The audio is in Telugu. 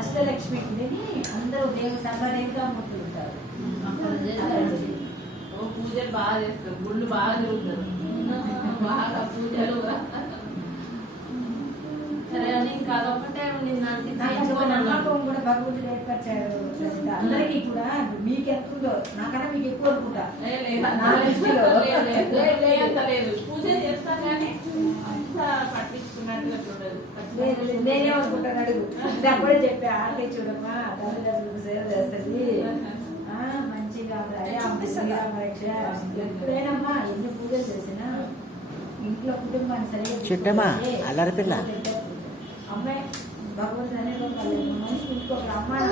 అష్టలక్ష్మి అందరూ దేవుడు సంబరంగా ముట్టుకుంటారు. పూజలు బాగా చేస్తారు, గుళ్ళు బాగా తిరుగుతారు, బాగా పూజలు. సరే అని ఇంకా అదొకటే నమ్మకం కూడా భగవంతుడు ఏర్పరిచారు. అందరికీ కూడా మీకు ఎక్కువ, నాకన్నా మీకు ఎక్కువ అనుకుంటా. పూజ చేస్తాం కానీ అంత పట్టించుకున్నట్టుగా చూడదు. నేనే అనుకుంటాను, అడుగు అప్పుడే చెప్పా ఆంటీ చూడమ్మా తల్లిదండ్రులకు సేవ చేస్తుంది మంచిగా ఎప్పుడైనమ్మా ఎన్ని పూజలు చేసినా ఇంట్లో కుటుంబాన్ని సరిగ్గా అల్లరి పిల్ల అమ్మాయి భగవంతుడు అనే మనిషి ఇంకొక అమ్మాయి